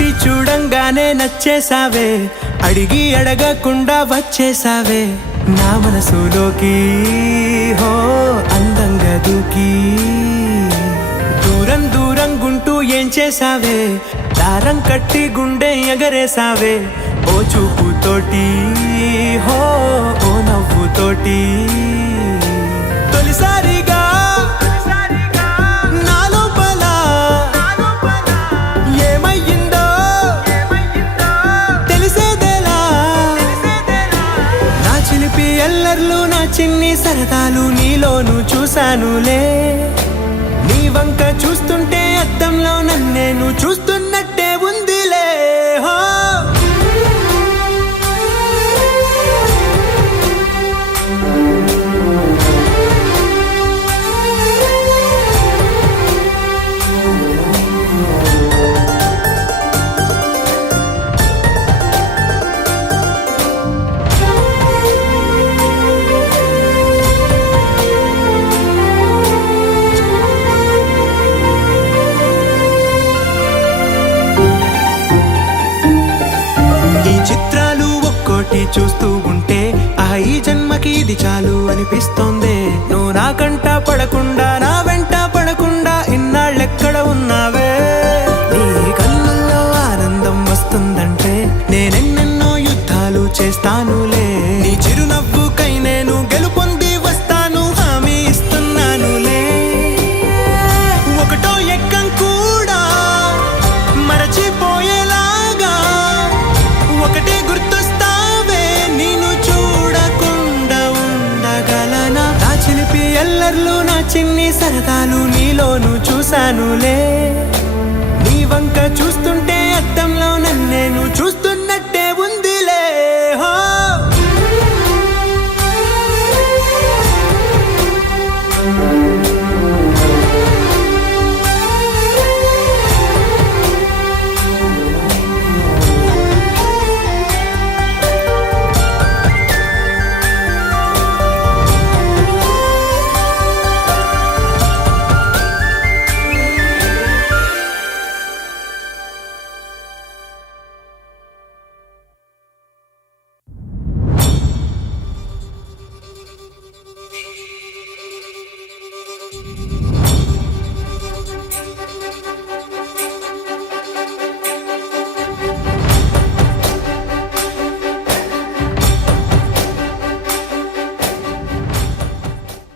చూసి చూడంగానే నచ్చేసావే, అడిగి అడగకుండా వచ్చేసావే నా మనసులోకి. హో అందంగా దూకి దూరం దూరం గుంటూ ఏం చేసావే, దారం కట్టి గుండె ఎగరేసావే ఓ చూపుతోటి. హో ఓ నవ్వుతోటి తొలిసారిగా నా లోపల ఏమయ్యిందో తెలిసేదేలా. నా చిలిపి ఎల్లర్లు నా చిన్ని సరదాలు నీలోను చూశానులే. నీ వంక చూస్తుంటే అద్దంలో నన్నేను చూస్తున్నట్టే ఉందిలే. హో చిత్రాలు ఒక్కోటి చూస్తూ ఉంటే ఈ జన్మకి ఇది చాలు అనిపిస్తోంది. నువ్వు నా కంట పడకుండా నా వెంట పడకుండా ఇన్నాళ్ళెక్కడ ఉన్నావే. నీ కళ్ళల్లో ఆనందం వస్తుందంటే నేనెన్నెన్నో యుద్ధాలు చేస్తానులే. నీ చిరునవ్వుకై నేను గెలుపొంది వస్తాను హామీ ఇస్తున్నానులే. ఒకటో ఎక్కం కూడా మరచిపోయేలాగా ఒకటే గుర్తొస్తావే, నేను చూడకుండా ఉండగలనా. నా చిలిపి ఎల్లర్లు నా చిన్ని సరదాలు నీలోను చూశానులే. నీ వంక చూస్తుంటే అద్దంలో నన్నేను చూస్తూ